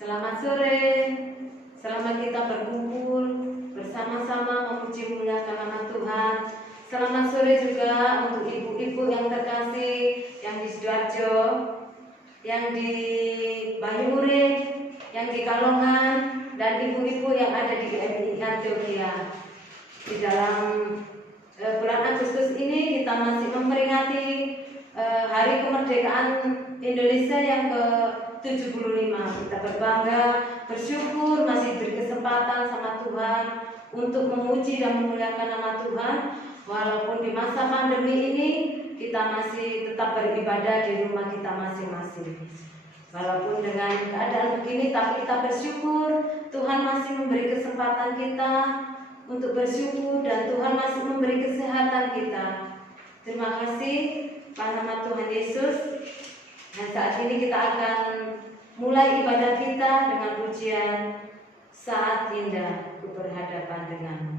Selamat sore, selamat kita berkumpul bersama-sama memuji memuliakan nama Tuhan. Selamat sore juga untuk ibu-ibu yang terkasih, yang di Sidoarjo, yang di Banyuurip, yang di Kalongan, dan ibu-ibu yang ada di GMI Antioquia. Di dalam bulan Agustus ini kita masih memperingati Hari Kemerdekaan Indonesia yang ke-75. Kita berbangga, bersyukur masih berkesempatan sama Tuhan untuk memuji dan memuliakan nama Tuhan. Walaupun di masa pandemi ini kita masih tetap beribadah di rumah kita masing-masing. Walaupun dengan keadaan begini, tapi kita bersyukur Tuhan masih memberi kesempatan kita untuk bersyukur dan Tuhan masih memberi kesehatan kita. Terima kasih nama Tuhan Yesus. Dan saat ini kita akan mulai ibadah kita dengan pujian Saat Indah Ku Berhadapan Denganmu.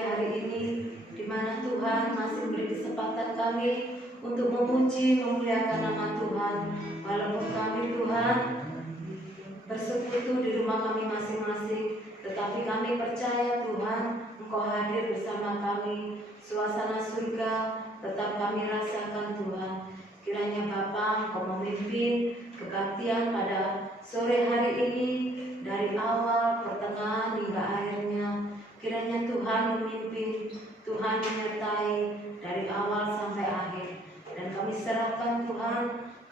sore hari ini, di mana Tuhan masih beri kesempatan kami untuk memuji, memuliakan nama Tuhan. Walaupun kami Tuhan bersekutu di rumah kami masing-masing, tetapi kami percaya Tuhan, Engkau hadir bersama kami. Suasana surga tetap kami rasakan Tuhan. Kiranya Bapa Engkau memimpin kebaktian pada sore hari ini, dari awal, pertengahan hingga akhirnya. Kiranya Tuhan memimpin, Tuhan menyertai dari awal sampai akhir. Dan kami serahkan Tuhan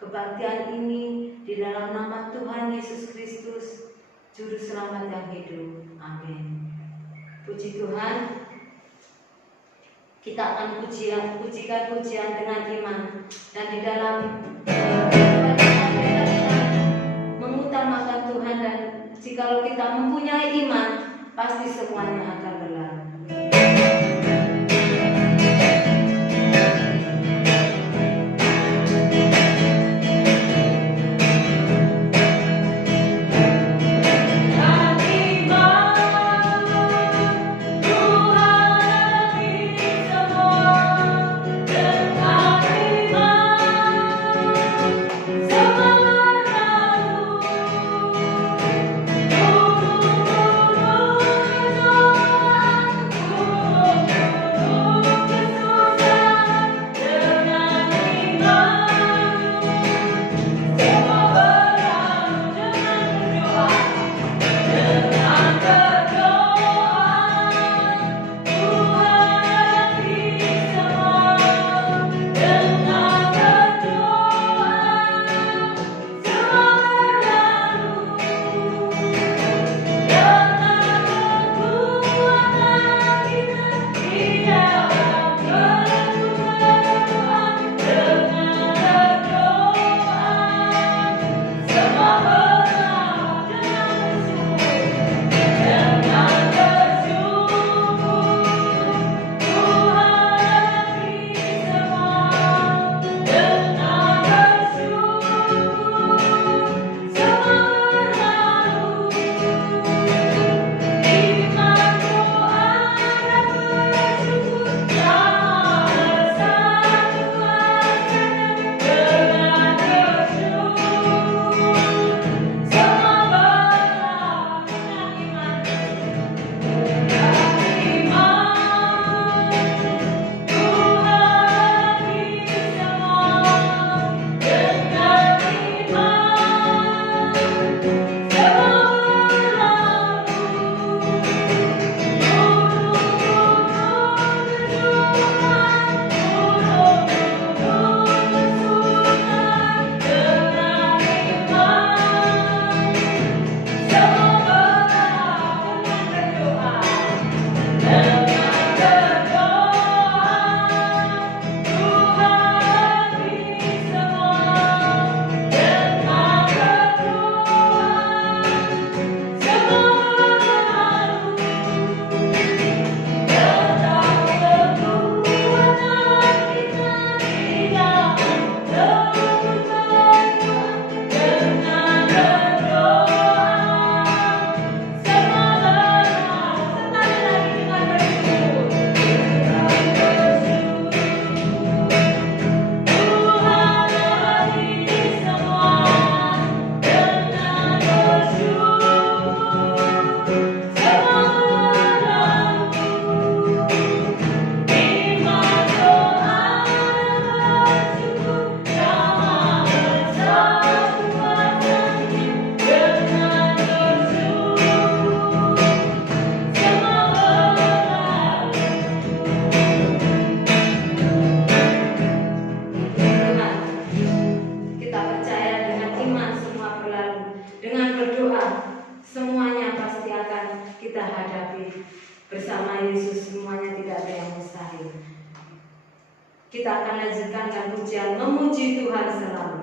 kebaktian ini di dalam nama Tuhan Yesus Kristus, Juru Selamat yang hidup. Amin. Puji Tuhan. Kita akan pujikan pujian dengan iman, dan di dalam kita mengutamakan Tuhan, dan jikalau kita mempunyai iman, pasti semuanya akan berlalu. Bersama Yesus semuanya tidak ada yang mustahil. Kita akan lanjutkan dengan pujian memuji Tuhan selalu.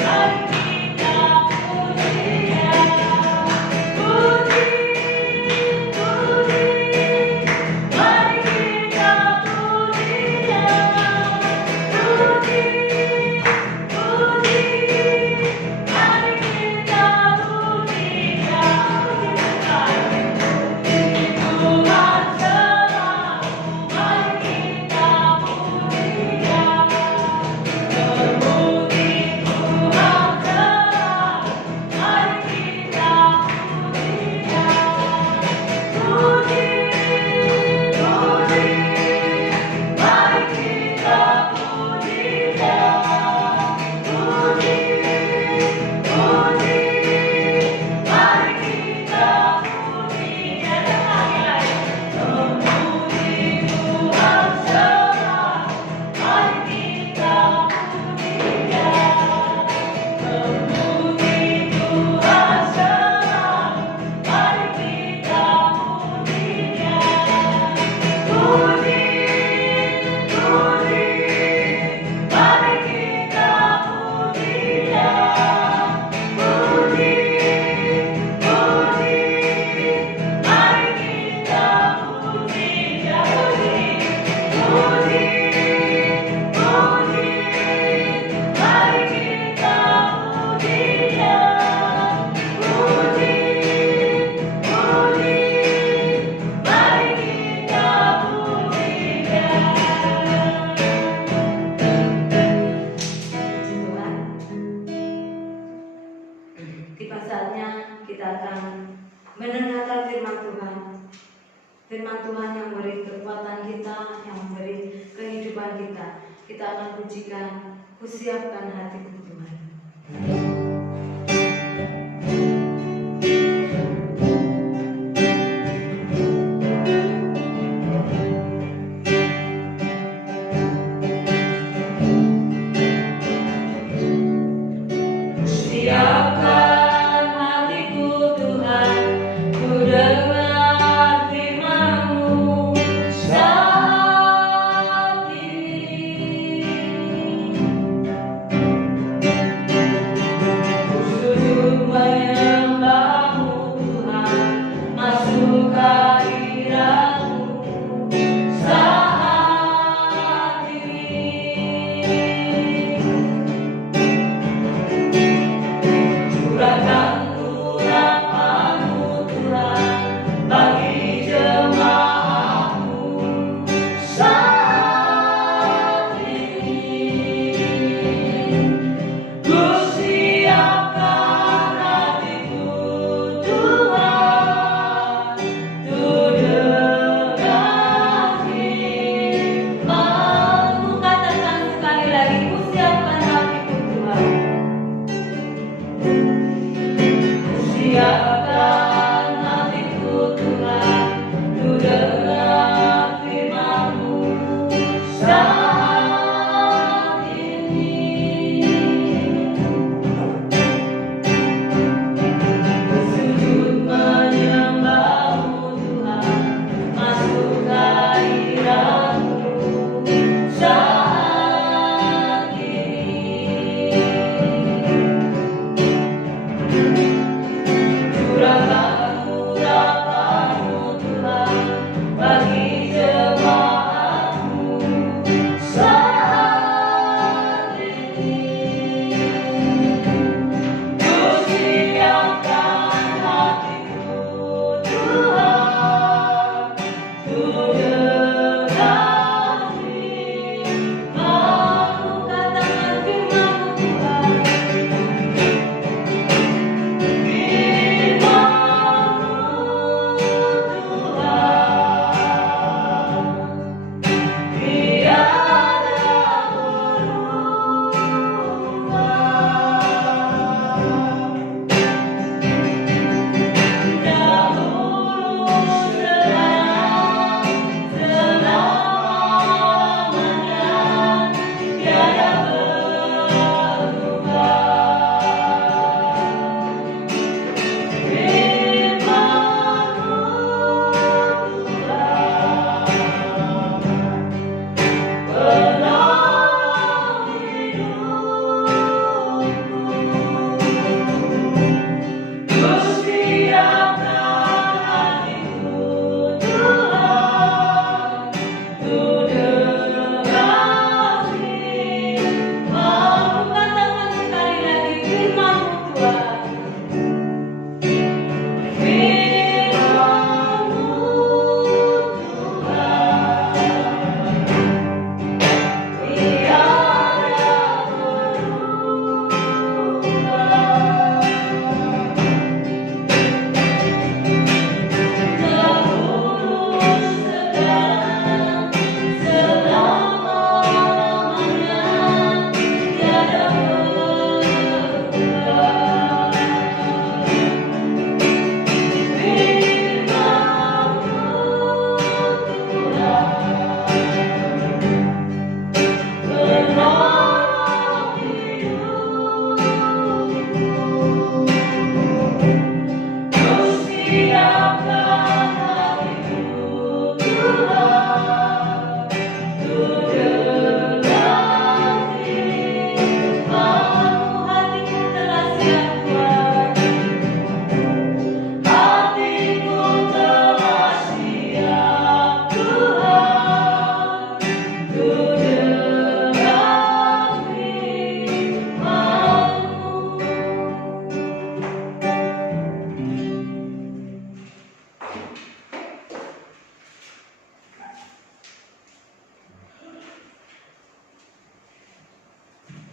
Bye. firman Tuhan yang memberi kekuatan kita, yang memberi kehidupan kita. Kita akan pujikan, kusiapkan hatiku Tuhan.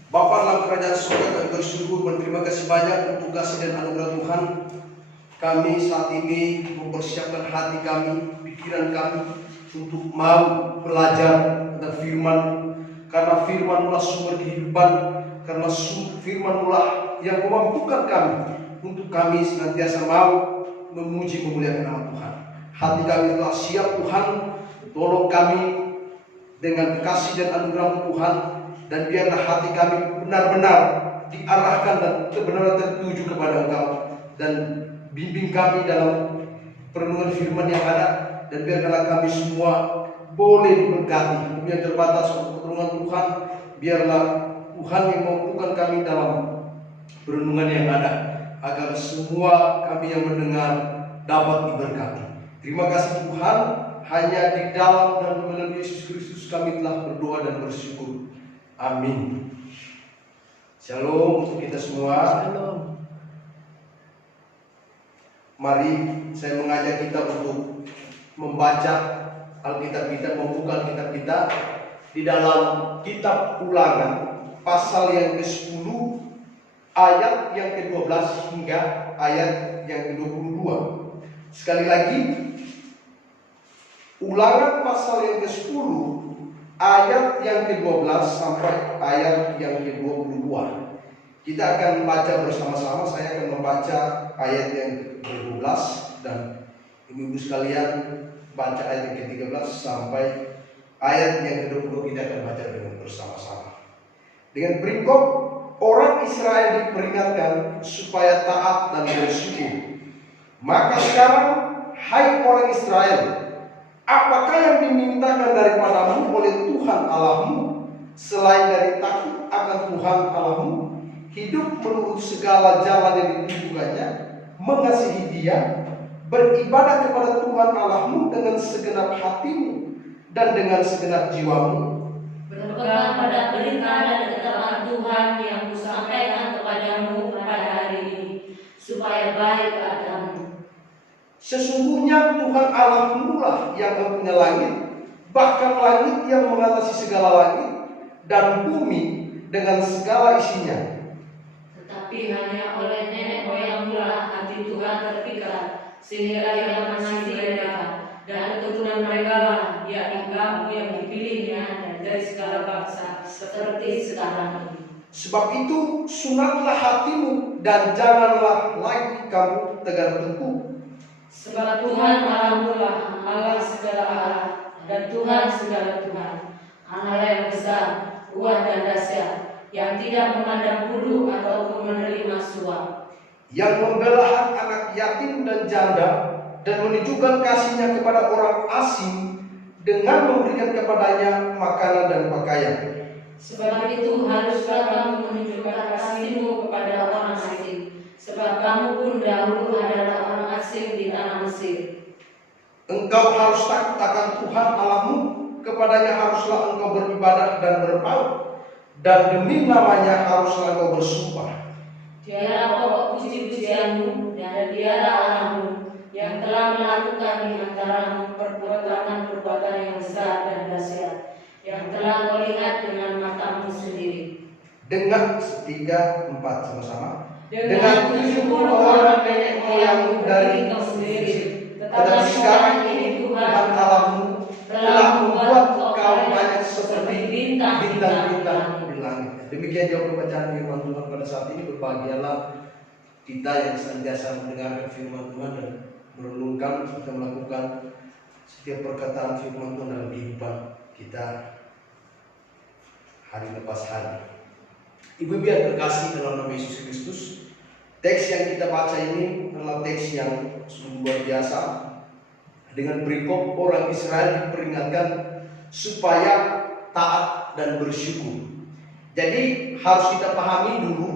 Bapa dalam kerajaan surga, kami bersyukur berterima kasih banyak untuk kasih dan anugerah Tuhan. Kami saat ini mempersiapkan hati kami, pikiran kami untuk mau belajar tentang firman, karena firman-Mu sumber kehidupan, karena firman-Mu yang memampukan kami untuk kami senantiasa mau memuji memuliakan nama Tuhan. Hati kami telah siap Tuhan, tolong kami dengan kasih dan anugerah Tuhan, dan biarlah hati kami benar-benar diarahkan dan benar-benar tertuju kepada Engkau, dan bimbing kami dalam perenungan firman yang ada, dan biarlah kami semua boleh diberkati. Yang terbatas untuk pertolongan Tuhan, biarlah Tuhan yang memampukan kami dalam perenungan yang ada, agar semua kami yang mendengar dapat diberkati. Terima kasih Tuhan, hanya di dalam dan melalui Yesus Kristus kami telah berdoa dan bersyukur. Amin. Shalom untuk kita semua. Shalom. Mari saya mengajak kita untuk membaca Alkitab kita, membuka Alkitab kita di dalam kitab Ulangan pasal yang ke-10 ayat yang ke-12 hingga ayat yang ke-22. Sekali lagi, Ulangan pasal yang ke-10 ayat yang ke-12 sampai ayat yang ke-22. Kita akan membaca bersama-sama. Saya akan membaca ayat yang ke-12 dan ibu-ibu sekalian baca ayat yang ke-13 sampai ayat yang ke-22. Kita akan baca dengan bersama-sama. Dengan perikop, orang Israel diperingatkan supaya taat dan bersyukur. Maka sekarang, hai orang Israel, apakah yang dimintakan daripadamu oleh Tuhan Allahmu selain dari takut akan Tuhan Allahmu, hidup menurut segala jalan yang ditunjukkannya, mengasihi Dia, beribadah kepada Tuhan Allahmu dengan segenap hatimu dan dengan segenap jiwamu, berpegang pada berita dan ketetapan Tuhan yang kusampaikan kepadamu pada hari ini, supaya baik keadaanmu. Sesungguhnya Tuhan Allahmu lah yang mempunyai langit, bahkan langit yang mengatasi segala langit, dan bumi dengan segala isinya. Tetapi hanya oleh nenek moyangmu lah hati Tuhan terpikat, sehingga Ia mengasihi mereka, dan keturunan mereka lah, yakni kamu yang dipilihnya dari segala bangsa, seperti sekarang ini. Sebab itu sunatlah hatimu dan janganlah lagi kamu tegar tengkuk. Sebab Tuhan Allahmu lah Allah segala Allah, dan Tuhan segala Tuhan, Allah yang besar, kuat dan dahsyat, yang tidak memandang bulu ataupun menerima suap, yang membela hak anak yatim dan janda, dan menunjukkan kasihnya kepada orang asing dengan memberikan kepadanya makanan dan pakaian. Sebab itu haruslah kamu menunjukkan kasihmu kepada orang asing, sebab kamu pun dahulu adalah orang asing di tanah Mesir. Engkau harus takut akan Tuhan Allahmu, kepadanya haruslah engkau beribadah dan berpaut, dan demi namanya haruslah engkau bersumpah. Dialah pokok puji-pujianmu, dan dialah Allahmu, yang telah melakukan di antaramu perbuatan-perbuatan yang besar dan dahsyat, yang telah kau lihat dengan matamu sendiri. Dengan 3, 4 sama-sama. Dengan 70 orang nenek moyangmu dari engkau sendiri, tetapi sekarang ini Tuhan Allahmu telah membuat engkau banyak seperti bintang-bintang di langit. Demikian jauh pembacaan firman Tuhan pada saat ini. Berbahagialah kita yang senantiasa mendengarkan firman Tuhan dan merenungkan serta melakukan setiap perkataan firman Tuhan dalam kehidupan kita hari lepas hari. Ibu-ibu yang terkasih dalam nama Yesus Kristus, teks yang kita baca ini adalah teks yang sungguh luar biasa. Dengan perikop, orang Israel diperingatkan supaya taat dan bersyukur. Jadi harus kita pahami dulu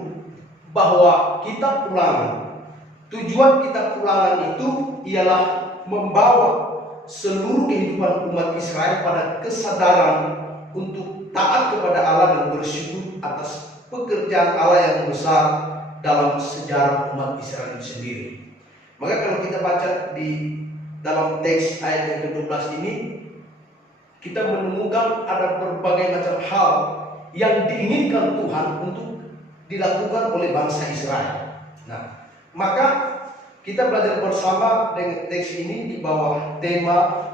bahwa kitab Ulangan, tujuan kitab Ulangan itu ialah membawa seluruh kehidupan umat Israel pada kesadaran untuk taat kepada Allah dan bersyukur atas pekerjaan Allah yang besar dalam sejarah umat Israel itu sendiri. Maka kalau kita baca di dalam teks ayat yang ke-12 ini, kita menemukan ada berbagai macam hal yang diinginkan Tuhan untuk dilakukan oleh bangsa Israel. Nah, maka kita belajar bersama dengan teks ini di bawah tema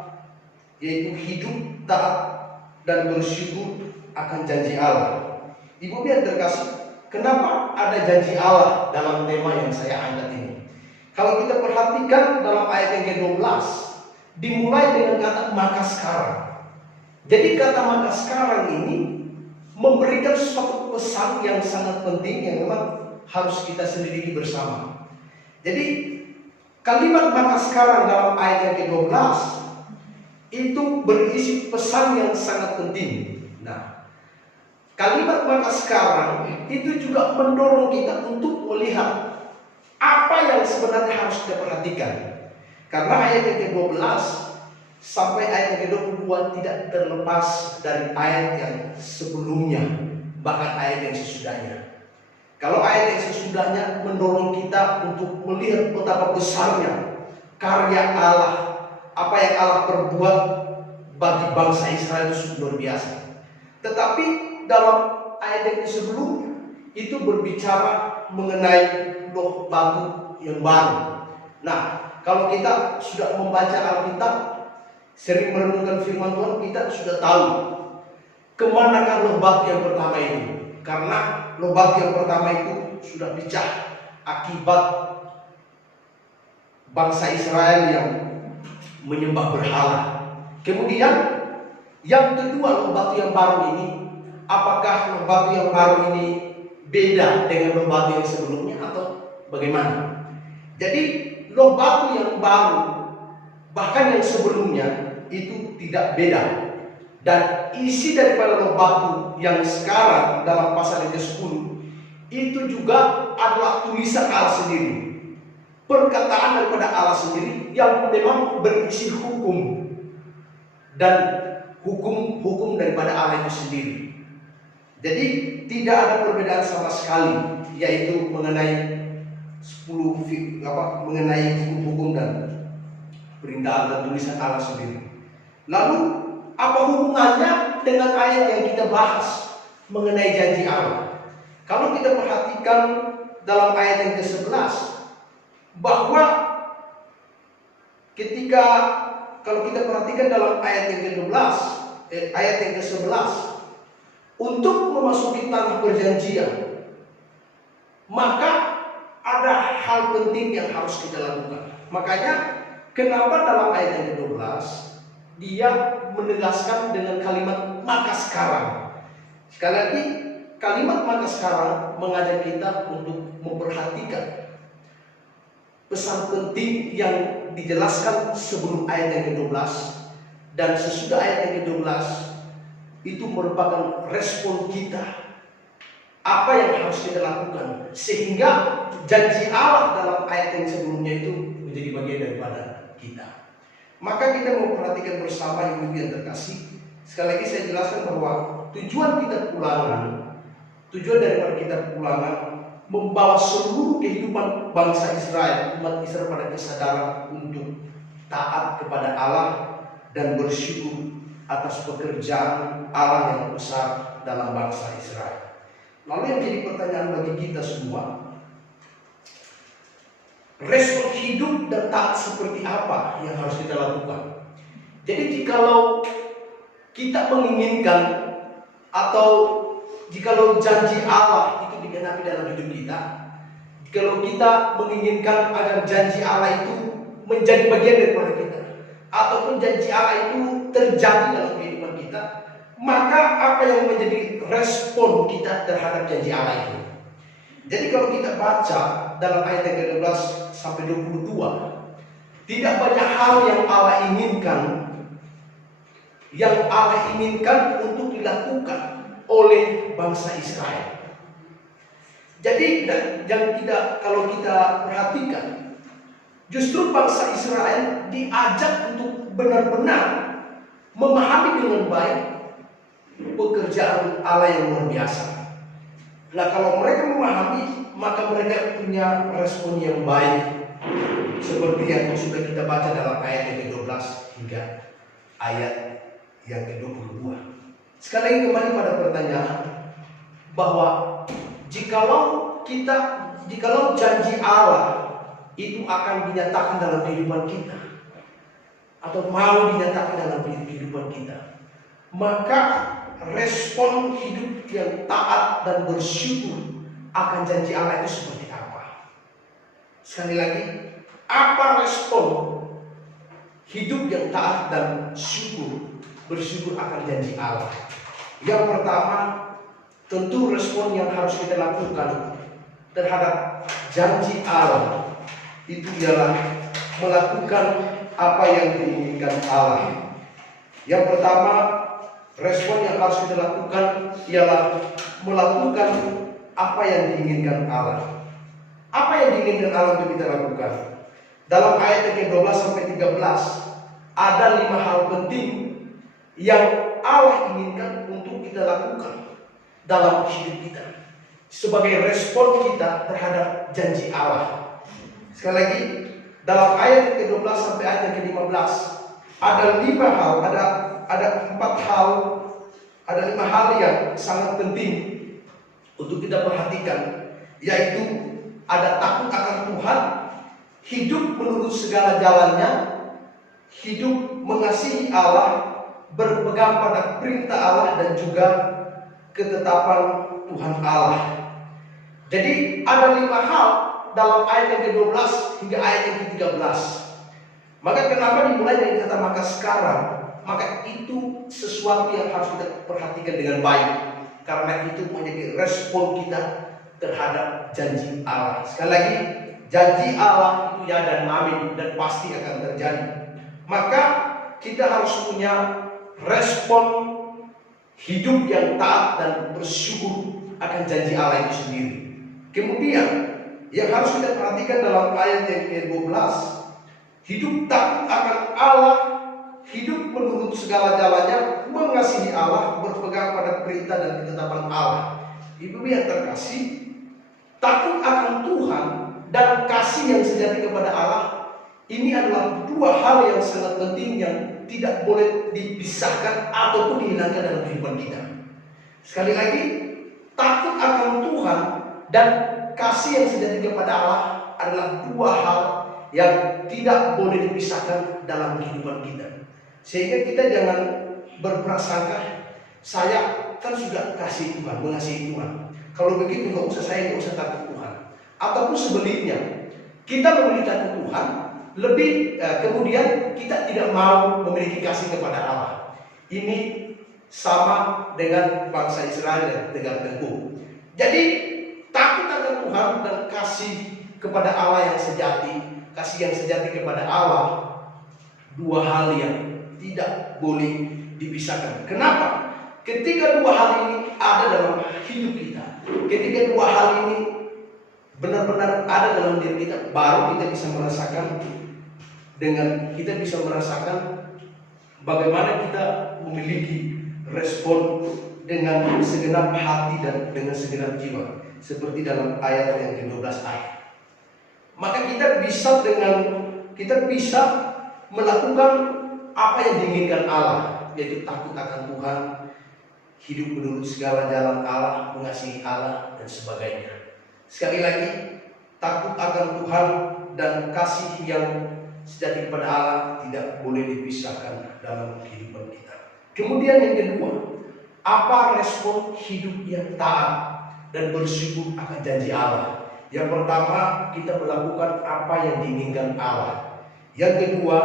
yaitu hidup taat dan bersyukur akan janji Allah. Ibu biar terkasih, kenapa ada janji Allah dalam tema yang saya angkat ini? Kalau kita perhatikan dalam ayat yang ke-12, dimulai dengan kata maka sekarang. Jadi kata maka sekarang ini memberikan suatu pesan yang sangat penting yang memang harus kita selidiki bersama. Jadi kalimat maka sekarang dalam ayat yang ke-12 itu berisi pesan yang sangat penting. Nah, kalimat maka sekarang itu juga mendorong kita untuk melihat apa yang sebenarnya harus kita perhatikan. Karena ayat yang ke-12 sampai ayat yang ke-22 tidak terlepas dari ayat yang sebelumnya, bahkan ayat yang sesudahnya. Kalau ayat yang sesudahnya mendorong kita untuk melihat betapa besarnya karya Allah, apa yang Allah perbuat bagi bangsa Israel itu luar biasa. Tetapi dalam ayat yang sebelum itu berbicara mengenai loh batu yang baru. Nah, kalau kita sudah membaca Alkitab, sering merenungkan firman Tuhan, kita sudah tahu kemanakah loh batu yang pertama itu. Karena loh batu yang pertama itu sudah pecah akibat bangsa Israel yang menyembah berhala. Kemudian yang kedua loh batu yang baru ini, apakah loh batu yang baru ini beda dengan loh batu yang sebelumnya atau bagaimana? Jadi loh batu yang baru bahkan yang sebelumnya itu tidak beda. Dan isi daripada loh batu yang sekarang dalam pasal yang ke-10 itu juga adalah tulisan Allah sendiri, perkataan daripada Allah sendiri yang memang berisi hukum dan hukum daripada Allah itu sendiri. Jadi tidak ada perbedaan sama sekali, yaitu mengenai mengenai hukum dan perintah dan tulisan Allah sendiri. Lalu apa hubungannya dengan ayat yang kita bahas mengenai janji Allah? Kalau kita perhatikan dalam ayat yang ke-11, bahwa kalau kita perhatikan dalam ayat yang ke-12, ayat yang ke-11, untuk memasuki tanah perjanjian, maka ada hal penting yang harus kita lakukan. Makanya kenapa dalam ayat yang ke-12 dia menegaskan dengan kalimat maka sekarang. Sekali lagi, kalimat maka sekarang mengajak kita untuk memperhatikan pesan penting yang dijelaskan sebelum ayat yang ke-12 dan sesudah ayat yang ke-12 itu merupakan respon kita. Apa yang harus kita lakukan sehingga janji Allah dalam ayat yang sebelumnya itu menjadi bagian daripada kita. Maka kita mau perhatikan bersama yang terkasih. Sekali lagi saya jelaskan bahwa tujuan daripada kitab Ulangan membawa seluruh kehidupan bangsa Israel, umat Israel pada kesadaran untuk taat kepada Allah dan bersyukur atas pekerjaan Allah yang besar dalam bangsa Israel. Lalu yang jadi pertanyaan bagi kita semua, respon hidup dan taat seperti apa yang harus kita lakukan? Jadi jikalau kita menginginkan atau jikalau janji Allah itu digenapi dalam hidup kita, jikalau kita menginginkan agar janji Allah itu menjadi bagian daripada kita, ataupun janji Allah itu terjadi dalam kehidupan kita, maka apa yang menjadi respon kita terhadap janji Allah itu? Jadi kalau kita baca dalam ayat yang ke-12 sampai 22, tidak banyak hal yang Allah inginkan untuk dilakukan oleh bangsa Israel. Jadi kalau kita perhatikan, justru bangsa Israel diajak untuk benar-benar memahami dengan baik pekerjaan Allah yang luar biasa. Nah, kalau mereka memahami, maka mereka punya respon yang baik, seperti yang sudah kita baca dalam ayat yang ke-12 hingga ayat yang ke-22. Sekali lagi kembali pada pertanyaan bahwa jikalau janji Allah itu akan dinyatakan dalam kehidupan kita, atau mau dinyatakan dalam kehidupan kita, maka respon hidup yang taat dan bersyukur akan janji Allah itu seperti apa? Sekali lagi, apa respon hidup yang taat dan bersyukur akan janji Allah? Yang pertama, tentu respon yang harus kita lakukan terhadap janji Allah itu ialah melakukan apa yang diinginkan Allah. Yang pertama, respon yang harus kita lakukan ialah melakukan apa yang diinginkan Allah. Apa yang diinginkan Allah untuk kita lakukan? Dalam ayat yang ke-12 sampai 13 ada 5 hal penting yang Allah inginkan untuk kita lakukan dalam hidup kita sebagai respon kita terhadap janji Allah. Sekali lagi, dalam ayat yang ke-12 sampai ayat yang ke-15 ada 5 hal, ada 5 hal yang sangat penting untuk kita perhatikan, yaitu ada takut akan Tuhan, hidup menurut segala jalannya, hidup mengasihi Allah, berpegang pada perintah Allah, dan juga ketetapan Tuhan Allah. Jadi ada 5 hal dalam ayat yang ke-12 hingga ayat yang ke-13. Maka kenapa dimulai dari kata maka sekarang? Maka itu sesuatu yang harus kita perhatikan dengan baik, karena itu menjadi respon kita terhadap janji Allah. Sekali lagi, janji Allah itu ya dan amin, dan pasti akan terjadi. Maka kita harus punya respon hidup yang taat dan bersyukur akan janji Allah itu sendiri. Kemudian yang harus kita perhatikan dalam ayat yang ke-12, hidup takut akan Allah, hidup menurut segala jalannya, mengasihi Allah, berpegang pada perintah dan ketetapan Allah. Ibu yang terkasih, takut akan Tuhan dan kasih yang sejati kepada Allah, ini adalah 2 hal yang sangat penting yang tidak boleh dipisahkan ataupun dihilangkan dalam kehidupan kita. Sekali lagi, takut akan Tuhan dan kasih yang sejati kepada Allah adalah 2 hal yang tidak boleh dipisahkan dalam kehidupan kita. Sehingga kita jangan berprasangka, saya kan sudah kasih Tuhan, mengasihi Tuhan, kalau begitu saya nggak usah takut Tuhan. Ataupun sebaliknya, kita memiliki takut Tuhan, kemudian kita tidak mau memiliki kasih kepada Allah. Ini sama dengan bangsa Israel yang tegar tengkuk. Jadi takut akan Tuhan dan kasih kepada Allah yang sejati, kasih yang sejati kepada Allah, 2 hal yang tidak boleh dipisahkan. Kenapa? Ketika 2 hal ini ada dalam hidup kita, ketika 2 hal ini benar-benar ada dalam diri kita, baru kita bisa merasakan bagaimana kita memiliki respon dengan segenap hati dan dengan segenap jiwa, seperti dalam ayat yang ke-12 ayat. Maka kita bisa melakukan apa yang diinginkan Allah, yaitu takut akan Tuhan, hidup menurut segala jalan Allah, mengasihi Allah, dan sebagainya. Sekali lagi, takut akan Tuhan dan kasih yang sejati kepada Allah tidak boleh dipisahkan dalam kehidupan kita. Kemudian yang kedua, apa respon hidup yang taat dan bersyukur akan janji Allah? Yang pertama, kita melakukan apa yang diinginkan Allah. Yang kedua,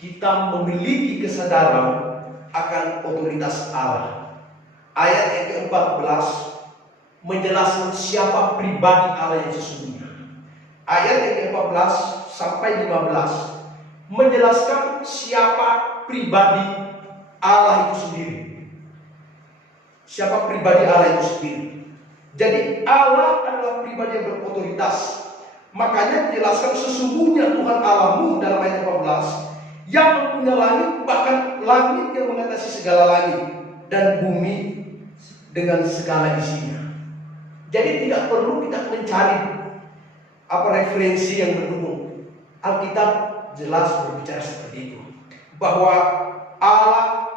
kita memiliki kesadaran akan otoritas Allah. Ayat yang ke-14 menjelaskan siapa pribadi Allah yang sesungguhnya. Ayat yang ke-14 sampai 15 menjelaskan siapa pribadi Allah itu sendiri. Siapa pribadi Allah itu sendiri. Jadi Allah adalah pribadi yang berotoritas. Makanya dijelaskan sesungguhnya Tuhan Allahmu dalam ayat 14 yang mempunyai langit, bahkan langit yang mengatasi segala langit, dan bumi dengan segala isinya. Jadi tidak perlu kita mencari referensi yang mendukung. Alkitab jelas berbicara seperti itu, bahwa Allah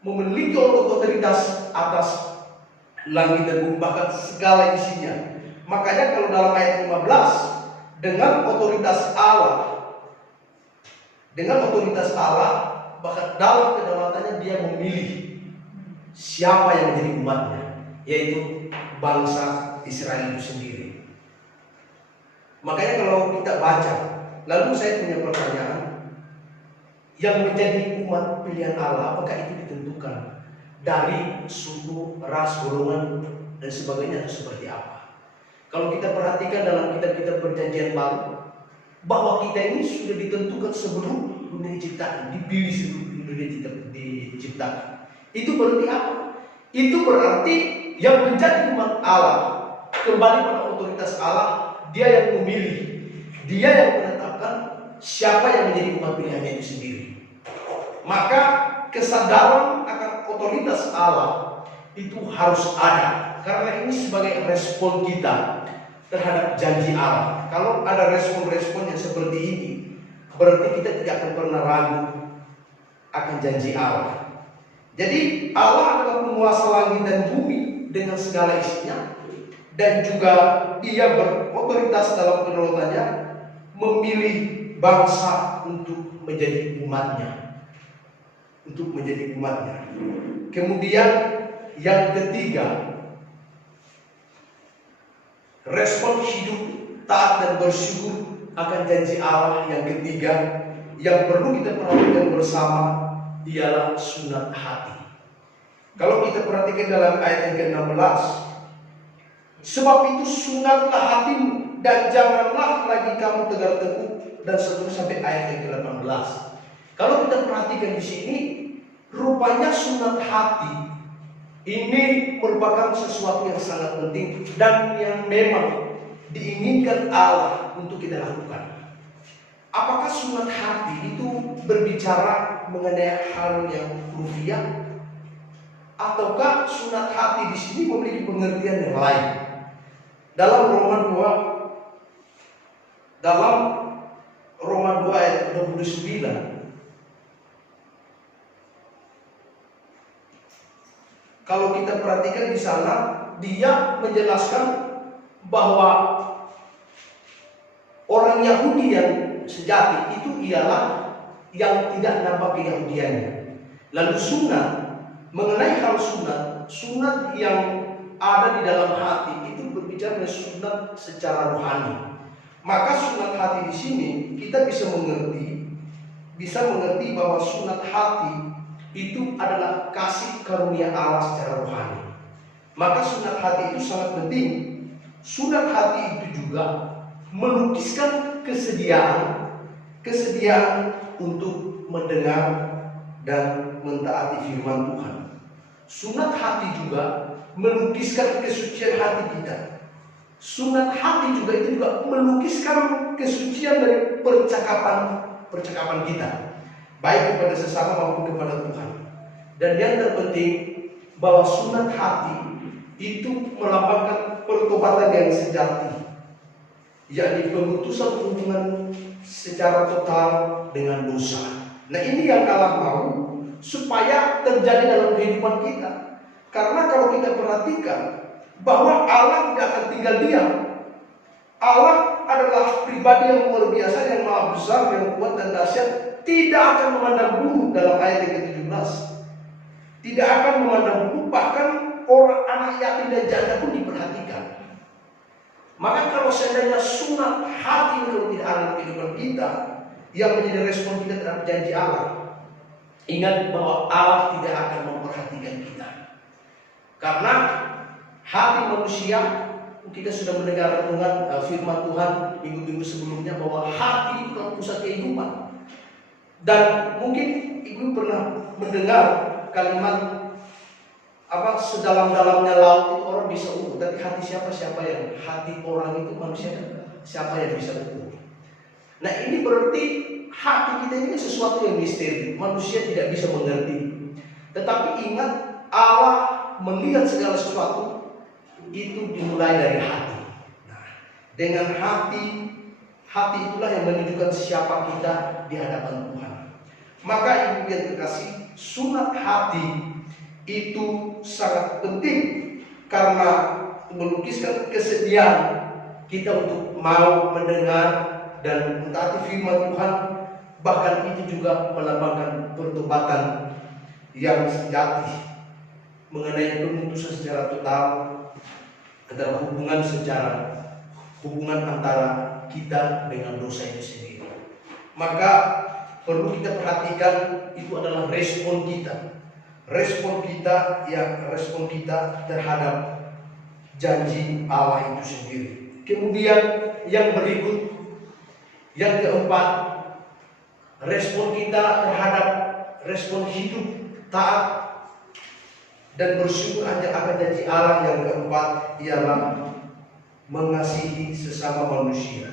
memiliki otoritas atas langit dan bumi, bahkan segala isinya. Makanya kalau dalam ayat 15 dengan otoritas Allah. Dengan otoritas Allah, bahkan dalam kedaulatannya dia memilih siapa yang menjadi umatnya, yaitu bangsa Israel itu sendiri. Makanya kalau kita baca, lalu saya punya pertanyaan, yang menjadi umat pilihan Allah, apakah itu ditentukan dari suku, ras, golongan, dan sebagainya, atau seperti apa? Kalau kita perhatikan dalam kitab-kitab perjanjian baru, bahwa kita ini sudah ditentukan sebelum dunia diciptakan, dipilih sebelum dunia diciptakan. Itu berarti apa? Itu berarti yang menjadi umat Allah kembali pada otoritas Allah, dia yang memilih, dia yang menetapkan siapa yang menjadi umat pilihannya itu sendiri. Maka kesadaran akan otoritas Allah itu harus ada, karena ini sebagai respon kita terhadap janji Allah. Kalau ada respon-respon yang seperti ini, berarti kita tidak akan pernah ragu akan janji Allah. Jadi Allah adalah penguasa langit dan bumi dengan segala isinya, dan juga dia berotoritas dalam kedaulatannya memilih bangsa untuk menjadi umatnya. Kemudian yang ketiga, respon hidup taat dan bersyukur akan janji Allah yang ketiga yang perlu kita perhatikan bersama ialah sunat hati. Kalau kita perhatikan dalam ayat yang ke-16, sebab itu sunatlah hatimu dan janganlah lagi kamu tegar teguh, dan seterusnya sampai ayat yang ke-18. Kalau kita perhatikan di sini, rupanya sunat hati ini merupakan sesuatu yang sangat penting dan yang memang diinginkan Allah untuk kita lakukan. Apakah sunat hati itu berbicara mengenai hal yang rufiah, ataukah sunat hati di sini memiliki pengertian yang lain? Dalam Roma 2 ayat 29, kalau kita perhatikan di sana, dia menjelaskan bahwa orang Yahudi yang sejati itu ialah yang tidak nampak keyahudiannya. Lalu sunat, mengenai hal sunat yang ada di dalam hati itu berbicara mengenai sunat secara rohani. Maka sunat hati di sini kita bisa mengerti bahwa sunat hati itu adalah kasih karunia Allah secara rohani. Maka sunat hati itu sangat penting. Sunat hati itu juga melukiskan kesediaan untuk mendengar dan mentaati firman Tuhan. Sunat hati juga melukiskan kesucian hati kita. Sunat hati juga itu juga melukiskan kesucian dari percakapan kita, baik kepada sesama maupun kepada Tuhan. Dan yang terpenting, bahwa sunat hati itu melambangkan pertobatan yang sejati, yakni pemutusan hubungan secara total dengan dosa. Nah, ini yang Allah mau supaya terjadi dalam kehidupan kita. Karena kalau kita perhatikan bahwa Allah tidak akan tinggal diam. Allah adalah pribadi yang luar biasa, yang maha besar, yang kuat dan dahsyat, tidak akan memandang bulu dalam ayat yang ke-17. Tidak akan memandang bulu, bahkan orang anak yatim dan janda pun diperhatikan. Maka kalau seandainya sunat hati itu tidak ada dalam kehidupan kita, yang menjadi respon kita terhadap janji Allah, ingat bahwa Allah tidak akan memperhatikan kita. Karena hati manusia, kita sudah mendengar dengan firman Tuhan minggu-minggu sebelumnya bahwa hati itu adalah pusat kehidupan. Dan mungkin ibu pernah mendengar kalimat sedalam-dalamnya laut itu orang bisa ukur, tapi hati siapa yang hati orang itu manusia siapa yang bisa ukur. Nah, ini berarti hati kita ini sesuatu yang misteri, manusia tidak bisa mengerti. Tetapi ingat, Allah melihat segala sesuatu itu dimulai dari hati. Nah, dengan hati itulah yang menunjukkan siapa kita di hadapan Tuhan. Maka ibu yang terkasih, sunat hati itu sangat penting karena melukiskan kesediaan kita untuk mau mendengar dan mentaati firman Tuhan, bahkan itu juga melambangkan pertobatan yang sejati mengenai pemutusan secara total adalah hubungan antara kita dengan dosa itu sendiri. Maka perlu kita perhatikan itu adalah respon kita terhadap janji Allah itu sendiri. Kemudian yang berikut, yang keempat, respon kita terhadap respon hidup taat dan bersyukur akan janji Allah yang keempat ialah mengasihi sesama manusia.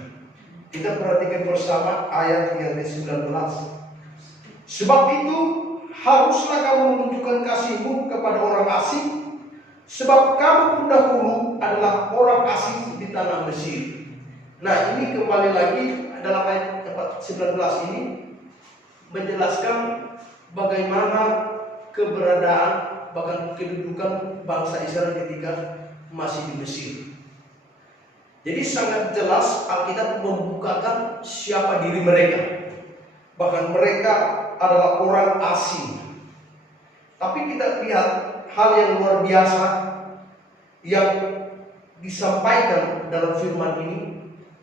Kita perhatikan bersama ayat yang ke-19. Sebab itu haruslah kamu menunjukkan kasihmu kepada orang asing, sebab kamu pun dahulu adalah orang asing di tanah Mesir. Nah, ini kembali lagi dalam ayat 19 ini menjelaskan bagaimana keberadaan bahkan kedudukan bangsa Israel ketika masih di Mesir. Jadi sangat jelas Alkitab membukakan siapa diri mereka. Bahkan mereka adalah orang asing. Tapi kita lihat hal yang luar biasa yang disampaikan dalam firman ini,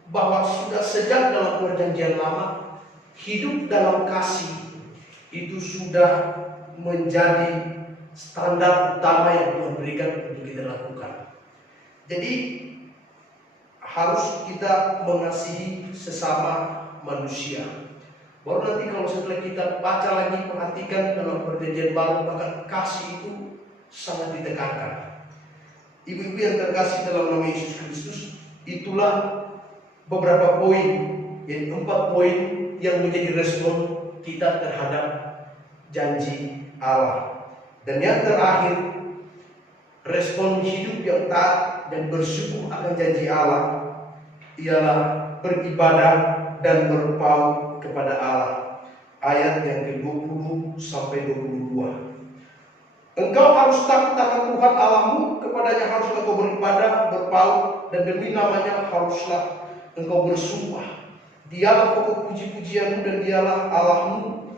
bahwa sudah sejak dalam Perjanjian Lama hidup dalam kasih itu sudah menjadi standar utama yang Tuhan berikan untuk kita lakukan. Jadi harus kita mengasihi sesama manusia. Baru nanti kalau setelah kita baca lagi, perhatikan dalam Perjanjian Baru, bahkan kasih itu sangat ditekankan. Ibu-ibu yang terkasih dalam nama Yesus Kristus, itulah beberapa poin, yaitu 4 poin yang menjadi respon kita terhadap janji Allah. Dan yang terakhir, respon hidup yang taat dan bersyukur akan janji Allah ialah beribadah dan berpaut kepada Allah. Ayat yang ke-20 sampai 22. Engkau harus takut akan Tuhan Allahmu, kepadanya haruslah engkau beribadah, berpaut, dan demi namanya haruslah engkau bersumpah. Dialah pokok puji-pujianmu dan dialah Allahmu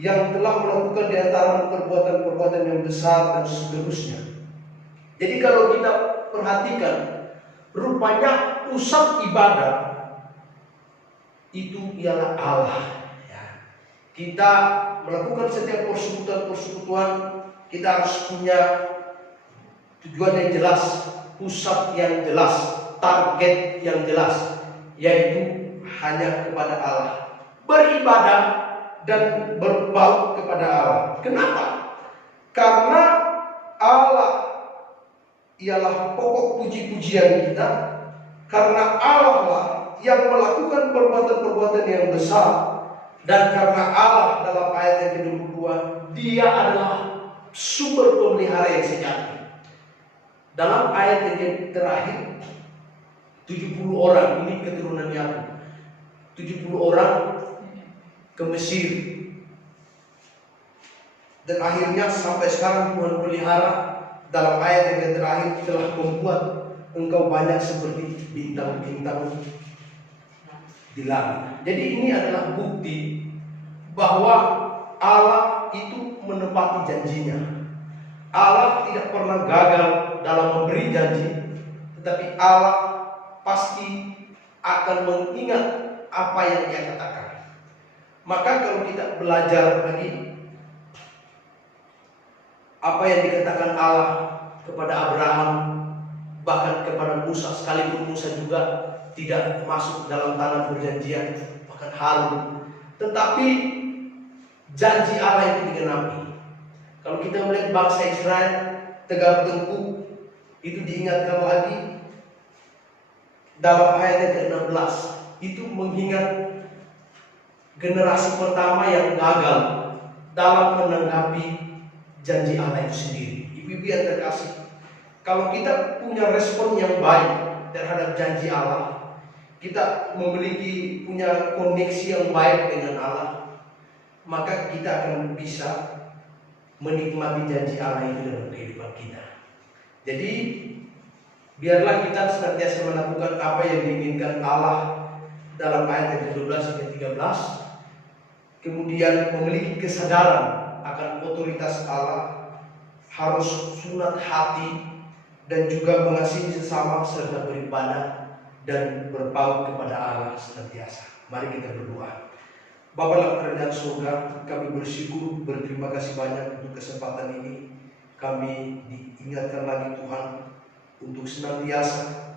yang telah melakukan di antara perbuatan-perbuatan yang besar dan seterusnya. Jadi kalau kita perhatikan, rupanya pusat ibadah itu ialah Allah. Kita melakukan setiap persekutuan, kita harus punya tujuan yang jelas, pusat yang jelas, target yang jelas, yaitu hanya kepada Allah. Beribadah dan berpaut kepada Allah. Kenapa? Karena Allah ialah pokok puji-pujian kita. Karena Allah lah yang melakukan perbuatan-perbuatan yang besar. Dan karena Allah dalam ayat yang ke-22, Dia adalah sumber pemelihara yang sejati. Dalam ayat yang terakhir, 70 orang, ini keturunan Yakub, 70 orang ke Mesir. Dan akhirnya sampai sekarang Tuhan pelihara. Dalam ayat yang terakhir, telah membuat engkau banyak seperti bintang-bintang di langit. Jadi ini adalah bukti bahwa Allah itu menepati janjinya. Allah tidak pernah gagal dalam memberi janji, tetapi Allah pasti akan mengingat apa yang Dia katakan. Maka kalau kita belajar lagi apa yang dikatakan Allah kepada Abraham, bahkan kepada Musa, sekalipun Musa juga tidak masuk dalam tanah perjanjian, bahkan Harun, tetapi janji Allah itu digenapi. Kalau kita melihat bangsa Israel tegak tengkuk, itu diingatkan lagi dalam ayat yang ke-16. Itu mengingat generasi pertama yang gagal dalam menanggapi janji Allah itu sendiri. Ibu-ibu yang terkasih, kalau kita punya respon yang baik terhadap janji Allah, kita punya koneksi yang baik dengan Allah, maka kita akan bisa menikmati janji Allah itu dalam kehidupan kita. Jadi Biarlah kita senantiasa melakukan apa yang diinginkan Allah dalam ayat yang ke-12 hingga 13. Kemudian memiliki kesadaran akan otoritas Allah, harus sunat hati, dan juga mengasihi sesama serta beribadah dan berpaut kepada Allah senantiasa. Mari kita berdoa. Bapa dalam kerajaan surga, kami bersyukur, berterima kasih banyak untuk kesempatan ini. Kami diingatkan lagi Tuhan untuk senantiasa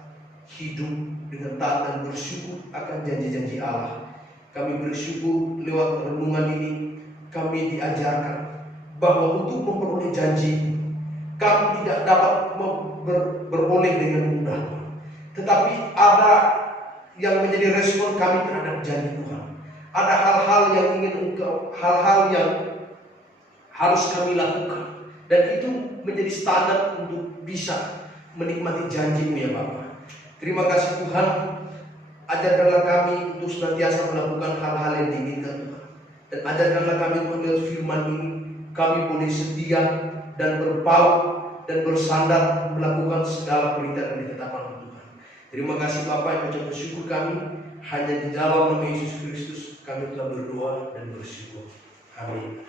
hidup dengan taat dan bersyukur akan janji-janji Allah. Kami bersyukur lewat renungan ini kami diajarkan bahwa untuk memperoleh janji kami tidak dapat beroleh dengan mudah, tetapi ada yang menjadi respon kami terhadap janji Tuhan. Ada hal-hal yang harus kami lakukan, dan itu menjadi standar untuk bisa menikmati janji-Mu ya Bapa. Terima kasih Tuhan. Ajarkanlah kami untuk senantiasa melakukan hal-hal yang diinginkan Tuhan, dan ajarkanlah kami melalui firman ini kami boleh setia dan berpaut dan bersandar melakukan segala perintah dan ketetapan Tuhan. Terima kasih Bapa, yang mengucap bersyukur kami hanya di dalam nama Yesus Kristus kami telah berdoa dan bersyukur. Amin.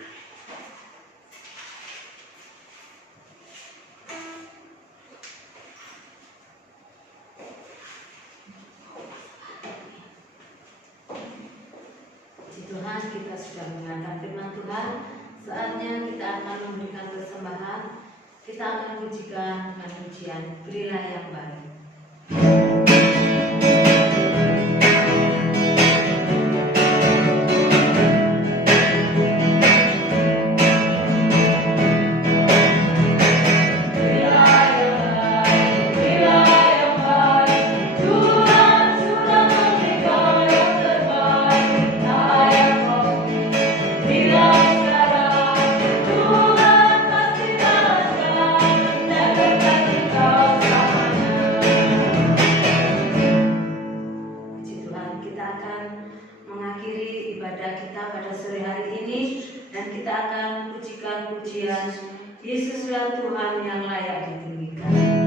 Tuhan, kita sudah mendengarkan firman Tuhan. Saatnya kita akan memberikan persembahan. Kita akan pujikan dengan pujian Berilah yang Baik. Yesuslah Tuhan yang layak ditinggikan.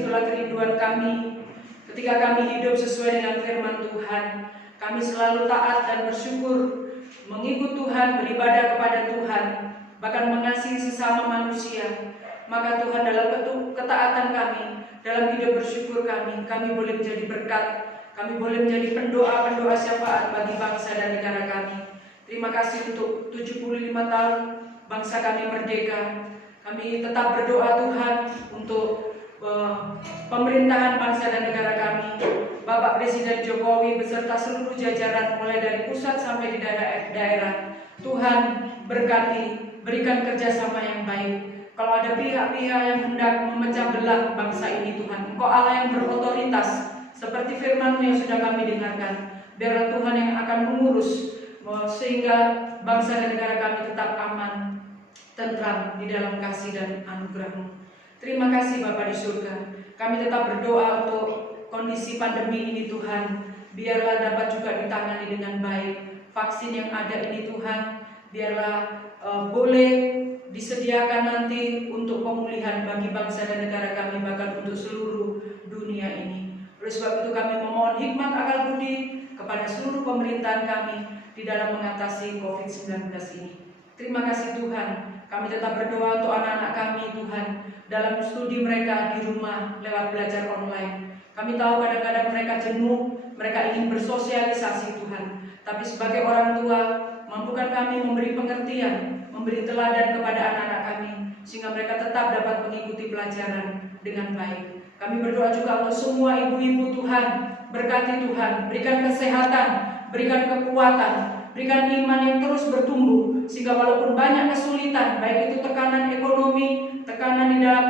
itulah kerinduan kami. Ketika kami hidup sesuai dengan firman Tuhan, kami selalu taat dan bersyukur, mengikut Tuhan, beribadah kepada Tuhan, bahkan mengasihi sesama manusia. Maka Tuhan, dalam ketaatan kami, dalam hidup bersyukur kami boleh menjadi berkat, kami boleh menjadi pendoa-pendoa syafaat bagi bangsa dan negara kami. Terima kasih untuk 75 tahun bangsa kami merdeka. Kami tetap berdoa Tuhan untuk pemerintahan bangsa dan negara kami. Bapak Presiden Jokowi beserta seluruh jajaran mulai dari pusat sampai di daerah. Tuhan berkati, berikan kerjasama yang baik. Kalau ada pihak-pihak yang hendak memecah belah bangsa ini, Tuhan, Engkau Allah yang berotoritas, seperti firman-Mu yang sudah kami dengarkan. Biarlah Tuhan yang akan mengurus, sehingga bangsa dan negara kami tetap aman, tentram di dalam kasih dan anugerah-Mu. Terima kasih Bapa di surga. Kami tetap berdoa untuk kondisi pandemi ini Tuhan. Biarlah dapat juga ditangani dengan baik. Vaksin yang ada ini Tuhan, biarlah boleh disediakan nanti untuk pemulihan bagi bangsa dan negara kami, bahkan untuk seluruh dunia ini. Oleh sebab itu kami memohon hikmat akal budi kepada seluruh pemerintahan kami di dalam mengatasi COVID-19 ini. Terima kasih Tuhan. Kami tetap berdoa untuk anak-anak kami Tuhan, dalam studi mereka di rumah lewat belajar online. Kami tahu kadang-kadang mereka jenuh, mereka ingin bersosialisasi Tuhan. Tapi sebagai orang tua, mampukan kami memberi pengertian, memberi teladan kepada anak-anak kami, sehingga mereka tetap dapat mengikuti pelajaran dengan baik. Kami berdoa juga untuk semua ibu-ibu Tuhan, berkati Tuhan, berikan kesehatan, berikan kekuatan, berikan iman yang terus bertumbuh, sehingga walaupun banyak kesulitan, baik itu tekanan ekonomi, tekanan di dalam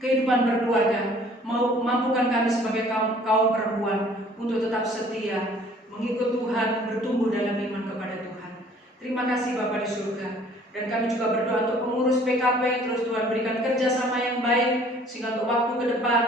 kehidupan berkeluarga, mampukan kami sebagai kaum perempuan untuk tetap setia, mengikut Tuhan, bertumbuh dalam iman kepada Tuhan. Terima kasih Bapa di surga. Dan kami juga berdoa untuk pengurus PKP, terus Tuhan berikan kerjasama yang baik, sehingga untuk waktu ke depan,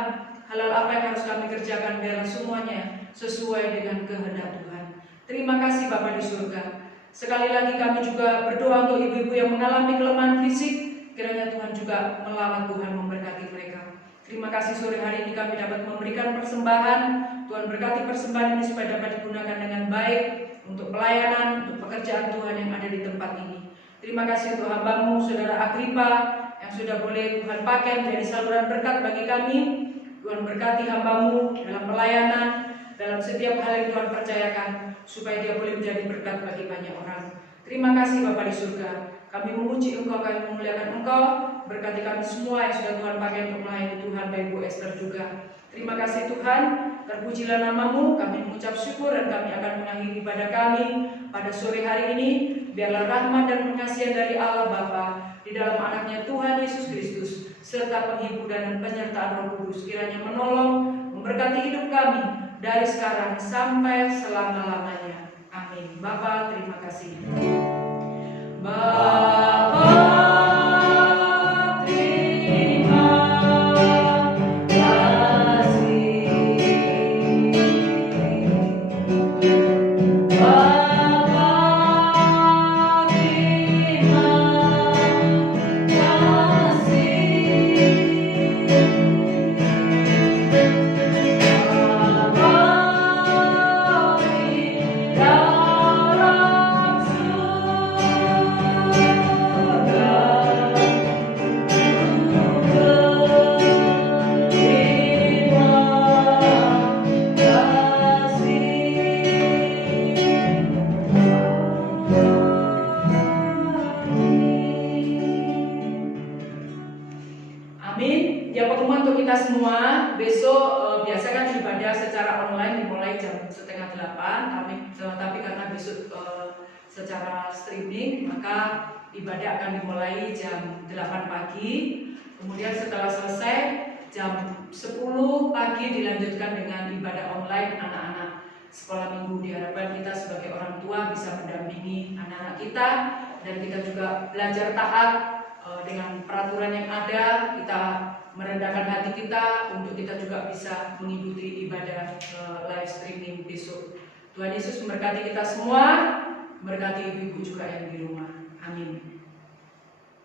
hal-hal apa yang harus kami kerjakan, biarlah semuanya sesuai dengan kehendak Tuhan. Terima kasih Bapa di surga. Sekali lagi kami juga berdoa untuk ibu-ibu yang mengalami kelemahan fisik, kiranya Tuhan juga melawat Tuhan memberkati mereka. Terima kasih sore hari ini kami dapat memberikan persembahan. Tuhan berkati persembahan ini supaya dapat digunakan dengan baik untuk pelayanan, untuk pekerjaan Tuhan yang ada di tempat ini. Terima kasih untuk hamba-Mu, Saudara Agripa, yang sudah boleh Tuhan pakai menjadi saluran berkat bagi kami. Tuhan berkati hamba-Mu dalam pelayanan, dalam setiap hal yang Tuhan percayakan, supaya dia boleh menjadi berkat bagi banyak orang. Terima kasih Bapa di surga. Kami memuji Engkau, kami memuliakan Engkau. Berkati kami semua yang sudah Tuhan pakai untuk melayani Tuhan, baik Bu Esther juga. Terima kasih Tuhan, terpujilah nama-Mu. Kami mengucap syukur dan kami akan mengakhiri ibadah kami pada sore hari ini. Biarlah rahmat dan pengasihan dari Allah Bapa di dalam anaknya Tuhan Yesus Kristus, serta penghiburan dan penyertaan Roh Kudus kiranya menolong, memberkati hidup kami dari sekarang sampai selama-lamanya. Amin. Bapa, terima kasih. Bapa, ya pertemuan untuk kita semua. Besok biasa kan ibadah secara online dimulai jam 7:30, tapi karena besok secara streaming, maka ibadah akan dimulai jam 8 pagi. Kemudian setelah selesai jam 10 pagi dilanjutkan dengan ibadah online anak-anak sekolah minggu. Diharapkan kita sebagai orang tua bisa mendampingi anak-anak kita, dan kita juga belajar taat dengan peraturan yang ada. Kita merendahkan hati kita untuk kita juga bisa mengikuti ibadah live streaming besok. Tuhan Yesus memberkati kita semua, memberkati ibu-ibu juga yang di rumah. Amin.